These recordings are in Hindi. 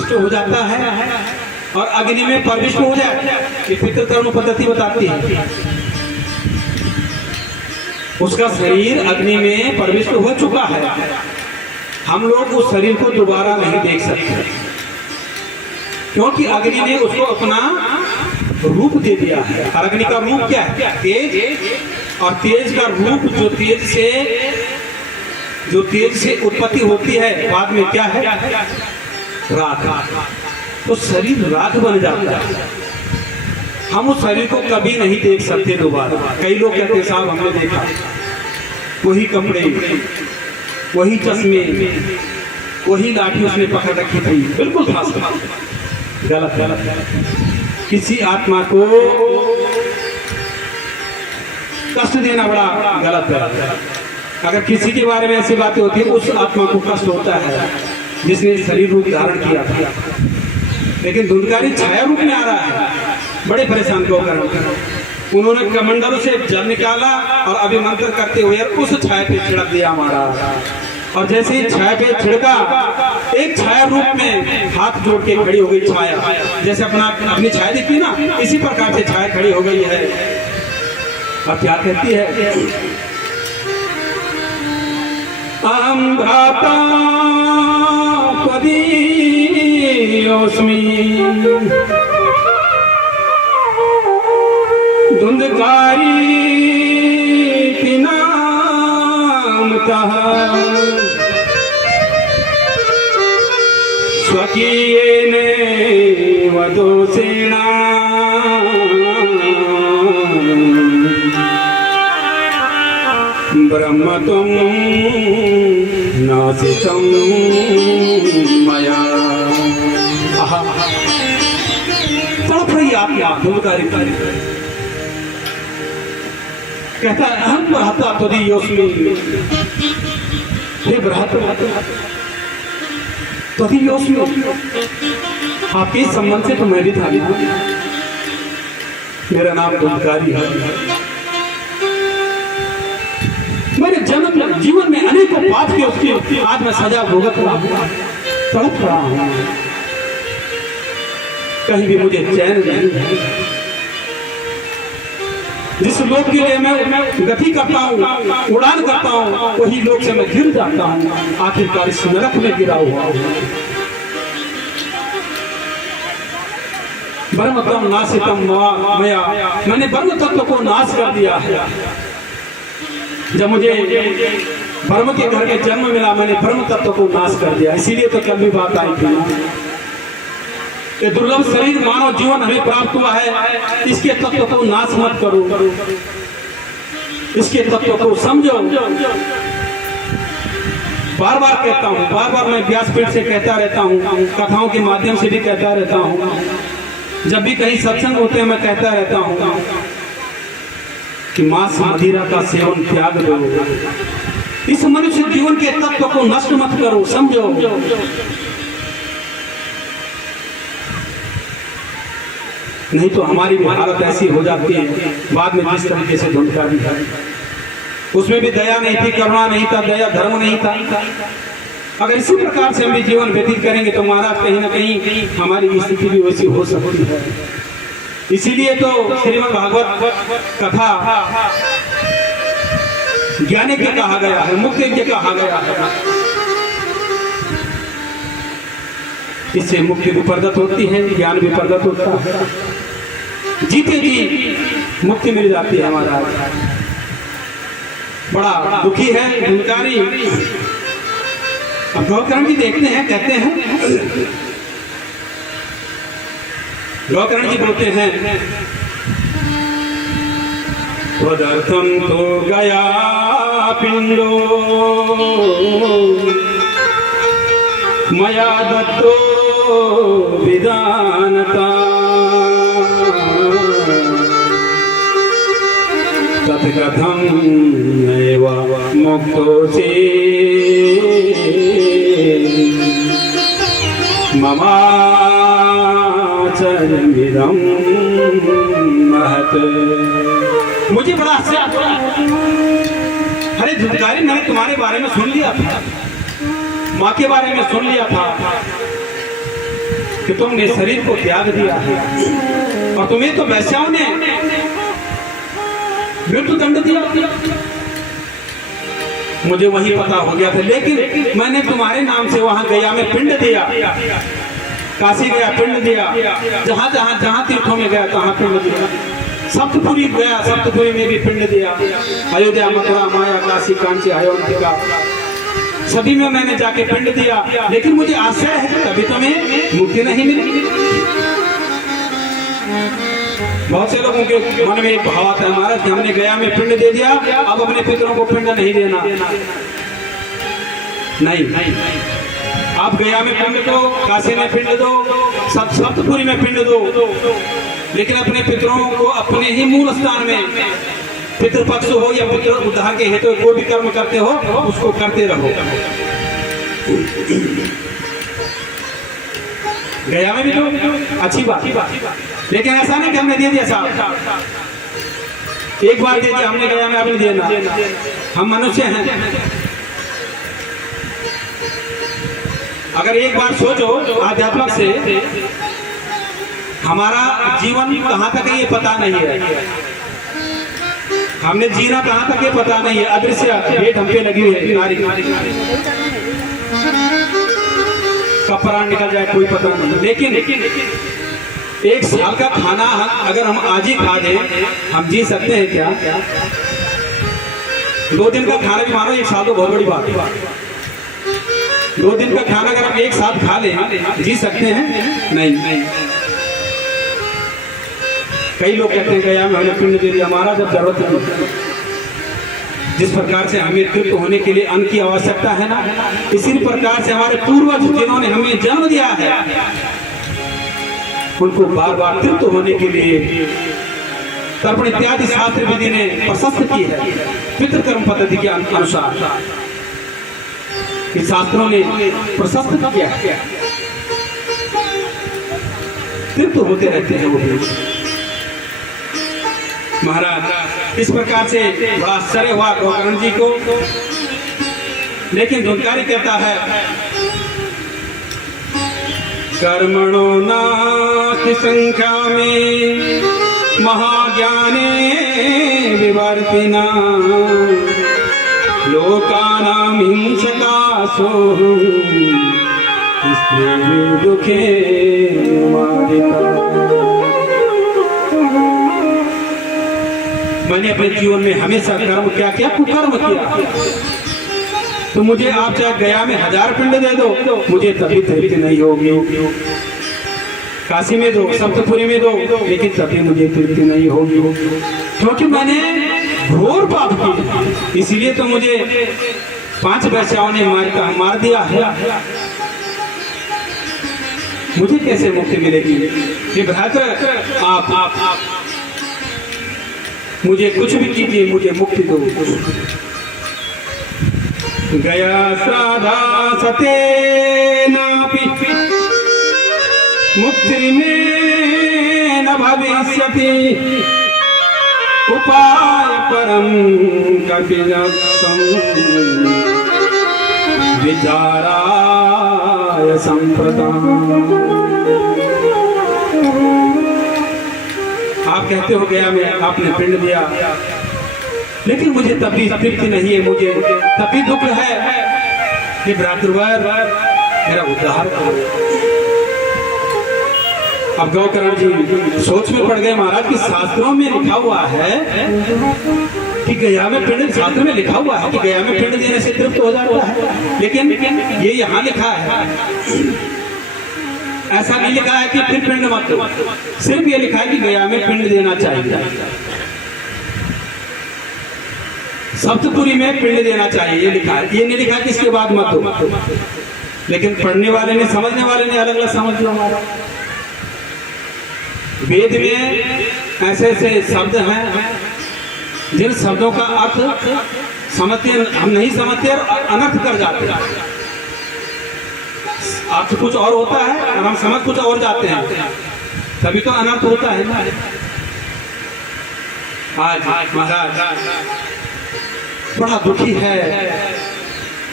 नष्ट हो जाता है और अग्नि में प्रविष्ट हो जाए, ये पितृ कर्म पद्धति बताती है। उसका शरीर अग्नि में प्रविष्ट हो चुका है, हम लोग उस शरीर को दोबारा नहीं देख सकते, क्योंकि अग्नि ने उसको अपना रूप दे दिया है। और अग्नि का रूप क्या है? तेज। और तेज का रूप जो तेज से उत्पत्ति होती है बाद में क्या है? राख। तो शरीर राख बन जाता है, हम उस शरीर को कभी नहीं देख सकते दोबारा। कई लोग कहते हैं साहब हमने देखा, वही कपड़े, वही चश्मे, वही लाठी उसने पकड़ रखी थी। बिल्कुल था, गलत गलत। किसी आत्मा को कष्ट देना बड़ा गलत है। अगर किसी के बारे में ऐसी बातें होती है, उस आत्मा को कष्ट होता है जिसने शरीर रूप धारण किया था, लेकिन धुंधकारी छाया रूप में आ रहा है, बड़े परेशान को कर। उन्होंने कमंडलों से जल निकाला और अभिमंत्रण करते हुए उस छाया पे छिड़क दिया हमारा। और जैसे ही छाया पे छिड़का, एक छाया रूप में हाथ जोड़ के खड़ी हो गई छाया, जैसे अपनी छाया दिखती है ना, इसी प्रकार से छाया खड़ी हो गई है। और क्या कहती है? अहं भ्राता त्वदीयोऽस्मि धुंधकारी नामतः स्वकीयेन दोषेण ब्रह्मत्वं नासितं मया। तड़प रही आत्मा धुंधकारी कहता है अहं भ्राता त्वदीयोऽस्मि, हे भ्राता त्वदीयोऽस्मि, आपके संबंध से तो मैं भी था ना, मेरा नाम धुंधकारी है। मेरे जन्म जीवन में अनेकों पाप के उसकी आज मैं सजा भुगत रहा हूं, तड़प रहा हूं, कहीं भी मुझे चैन नहीं है। जिस लोक के लिए मैं गति करता हूँ, उड़ान करता हूँ, वही लोक से मैं गिर जाता हूँ, आखिरकार इस नरक में गिरा हुआ हूँ। ब्रह्मत्वं नासितं मया, मैंने ब्रह्म तत्व को नाश कर दिया है। जब मुझे ब्रह्म के घर में जन्म मिला, मैंने ब्रह्म तत्व को नाश कर दिया। इसीलिए तो कल भी बात आई थी, ये दुर्लभ शरीर मानव जीवन हमें प्राप्त हुआ है, इसके तत्व को नाश मत करो, इसके तत्व को समझो। बार बार कहता हूँ, बार बार मैं व्यासपीठ से कहता रहता हूँ, कथाओं के माध्यम से भी कहता रहता हूँ, जब भी कहीं सत्संग होते हैं मैं कहता रहता हूँ कि मांस मदिरा का सेवन त्याग दो, इस मनुष्य जीवन के तत्व को नष्ट मत करो, समझो। नहीं तो हमारी भी हालत ऐसी हो जाती है बाद में जिस तरीके से धुंधकारी है, उसमें भी दया नहीं थी, करुणा नहीं था, दया धर्म नहीं था। अगर इसी प्रकार से हम भी जीवन व्यतीत करेंगे तो महाराज कहीं ना कहीं हमारी स्थिति भी वैसी हो सकती है। इसीलिए तो श्रीमद् भागवत कथा ज्ञानी के कहा गया है, मुक्ति के कहा गया है। इससे मुक्ति भी प्रदत्त होती है, ज्ञान भी प्रदत्त होता है, जीते जी मुक्ति मिल जाती है। हमारा बड़ा दुखी है धुंधकारी। अब गौकर्ण जी देखते हैं, कहते हैं, गौकर्ण जी बोलते हैं, त्वदर्थं तो गया पिंडो मया दत्तो विदानता तत्कथं नैव मुक्तोऽसि ममाचरणमिदं महत्। मुझे बड़ा आश्चर्य हुआ, अरे धुंधकारी, मैंने तुम्हारे बारे में सुन लिया था, माँ के बारे में सुन लिया था, कि तुमने शरीर को त्याग दिया है और तुम्हें तो वैश्याओं ने मृत्यु दंड दिया। मुझे वही पता हो गया था, लेकिन मैंने तुम्हारे नाम से वहां गया में पिंड दिया, काशी गया पिंड दिया, जहां जहां जहां तीर्थों में गया तहां पिंड दिया, सप्तपुरी गया सप्तपुरी में भी पिंड दिया, अयोध्या मथुरा माया काशी कांची अयोध्या सभी में मैंने जाके पिंड दिया। लेकिन मुझे आश्चर्य है कि कभी तुम्हें मुक्ति नहीं मिली। बहुत से लोगों के मन में एक भाव आता है, महाराज हमने गया में पिंड दे दिया, अब अपने पितरों को पिंड नहीं देना। नहीं, आप गया में पिंड दो, काशी में पिंड दो, सप्तपुरी में पिंड दो, लेकिन अपने पितरों को अपने ही मूल स्थान में, पितृपक्ष हो या पितृ उद्धार के हेतु कोई भी कर्म करते हो उसको करते रहो। गया में भी तो अच्छी बात, लेकिन ऐसा नहीं कि हमने दे दिया साहब, एक बार दे दिया हमने गया में, अब नहीं देना। हम मनुष्य हैं, अगर एक बार सोचो अध्यात्मक से हमारा जीवन कहाँ तक है ये पता नहीं है, हमने जीना कहाँ तक ये पता नहीं है। अदृश्य भेंट हम पे लगी हुई है, नारी कब प्राण निकल जाए कोई पता नहीं। लेकिन एक साल का खाना अगर हम आज ही खा दें, हम जी सकते हैं क्या? 2 दिन का खाना भी मानो, 1 साल तो बहुत बड़ी बात है। 2 दिन का खाना अगर हम एक साथ खा लें, जी सकते हैं? नहीं। कई लोग कहते हैं गया में हमने पिंड दे दिया, हमारा जब जरूरत नहीं। जिस प्रकार से हमें तृप्त होने के लिए अन्न की आवश्यकता है ना, इसी प्रकार से हमारे पूर्वज जिन्होंने हमें जन्म दिया है, उनको बार बार तृप्त होने के लिए तर्पण इत्यादि शास्त्र विधि ने प्रशस्त की है, पितृकर्म पद्धति के अनुसार इस शास्त्रों ने प्रशस्त किया है। तृप्त होते रहते हैं वो भी। महाराज इस प्रकार से बड़ा आश्चर्य हुआ गोकर्ण जी को, लेकिन धुनकारी कहता है कर्मणो नास्ति संख्या में महाज्ञाने विवर्तिना लोकानां हिंसकासो दुखे मारिता। मैंने अपने जीवन में हमेशा कर्म क्या किया, कुकर्म किया। तो मुझे आप चाहे गया में 1000 पिंड दे दो, मुझे तभी तृप्ति नहीं होगी। काशी में दो, सप्तपुरी में दो, लेकिन तभी मुझे तृप्ति नहीं होगी, क्योंकि मैंने घोर पाप किया। इसीलिए तो मुझे 5 वैश्याओं ने मार दिया है। मुझे कैसे मुक्ति मिलेगी? ये भ्रातर आप मुझे कुछ भी कीजिए, मुझे मुक्ति दो। गया साधा सते नापि मुक्ति में न भविष्यति उपाय परम कपिलक्ष्म विचाराय संप्रदाय। आप कहते हो गया में आपने पिंड दिया, लेकिन मुझे तभी तृप्ति नहीं है, मुझे तभी दुख है कि भ्रातृवर मेरा उद्धार करो। अब गोकर्ण जी सोच में पड़ गए महाराज कि शास्त्रों में लिखा हुआ है कि गया में पिंड, शास्त्र में लिखा हुआ है कि गया में पिंड देने से तृप्त हो जाता है, लेकिन ये यहाँ लिखा है, ऐसा नहीं लिखा है कि फिर पिंड मत दो। सिर्फ ये लिखा है कि गया में पिंड देना चाहिए, सप्तपुरी में पिंड देना चाहिए, ये लिखा है। ये नहीं लिखा है कि इसके बाद मत दो। लेकिन पढ़ने वाले ने, समझने वाले ने अलग अलग समझ लिया। वेद में ऐसे ऐसे शब्द हैं जिन शब्दों का अर्थ समझते हम नहीं समझते और अनर्थ कर जाते हैं। अर्थ कुछ और होता है और हम समझ कुछ और जाते हैं, तभी तो अनर्थ होता है ना। आज महाराज बड़ा दुखी है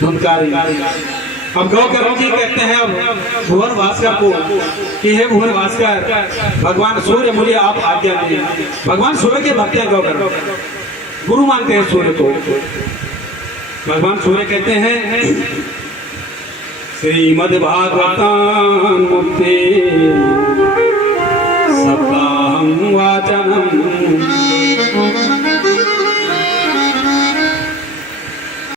धुनकारी, अब गौकर्ण जी कहते हैं अब भुवन भास्कर को कि हे भुवन भास्कर, भगवान सूर्य मुझे आप आज्ञा दें। भगवान सूर्य के भक्त हैं गौकर्ण, गुरु मानते हैं सूर्य को। भगवान सूर्य कहते हैं श्रीमद् भागवतां मुक्ते सप्ताहं वाचनम्